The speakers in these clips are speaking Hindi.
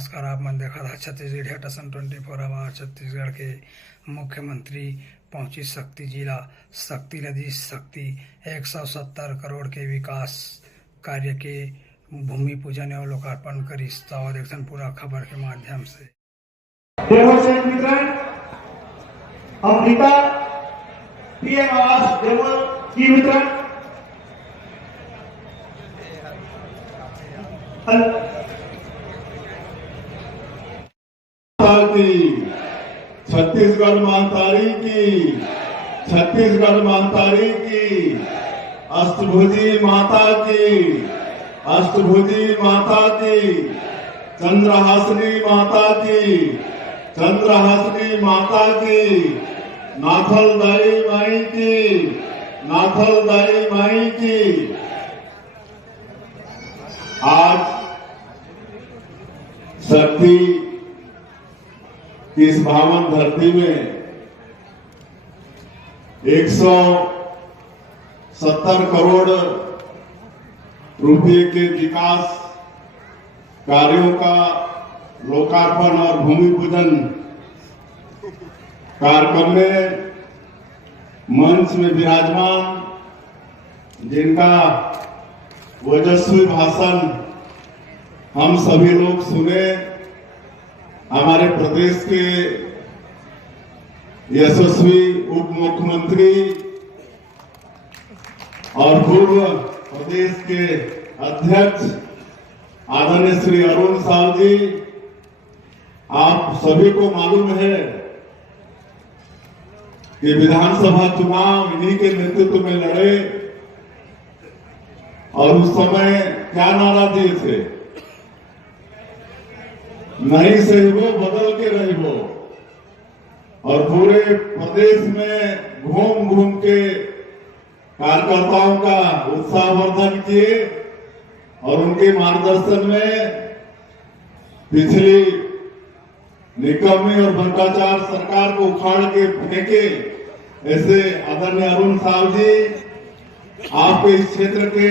नमस्कार। आप मन देखा था छत्तीसगढ़ हेटसन 24 आवर। छत्तीसगढ़ के मुख्यमंत्री पहुंची शक्ति जिला। शक्ति नदी शक्ति 170 करोड़ के विकास कार्य के भूमि पूजन एवं लोकार्पण करी। देखन पूरा खबर के माध्यम से अमृता पीएम आवास की वितरण की छत्तीसगढ़ महतारी की छत्तीसगढ़ महतारी की अष्टभुजी माता की अष्टभुजी माता की चंद्रहासिनी माता की चंद्रहासिनी माता की नाथलदाई माई की नाथलदाई माई की। आज शक्ति इस भावन धरती में 170 करोड़ रुपए के विकास कार्यों का लोकार्पण और भूमि पूजन कार्यक्रम में मंच में विराजमान, जिनका ओजस्वी भाषण हम सभी लोग सुने, हमारे प्रदेश के यशस्वी उप मुख्यमंत्री और पूर्व प्रदेश के अध्यक्ष आदरणीय श्री अरुण साहु जी, आप सभी को मालूम है कि विधानसभा चुनाव इन्हीं के नेतृत्व में लड़े और उस समय क्या नारा दिए थे, नहीं से वो बदल के रही हो। और पूरे प्रदेश में घूम घूम के कार्यकर्ताओं का उत्साहवर्धन किए और उनके मार्गदर्शन में पिछली निकम्मी और भ्रष्टाचार सरकार को उखाड़ के फेंके ऐसे आदरणीय अरुण साहु जी, आपके इस क्षेत्र के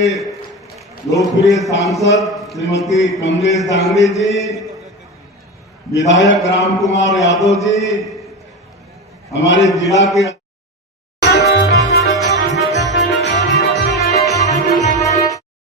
लोकप्रिय सांसद श्रीमती कमलेश दांगड़े जी, विधायक राम कुमार यादव जी, हमारे जिला के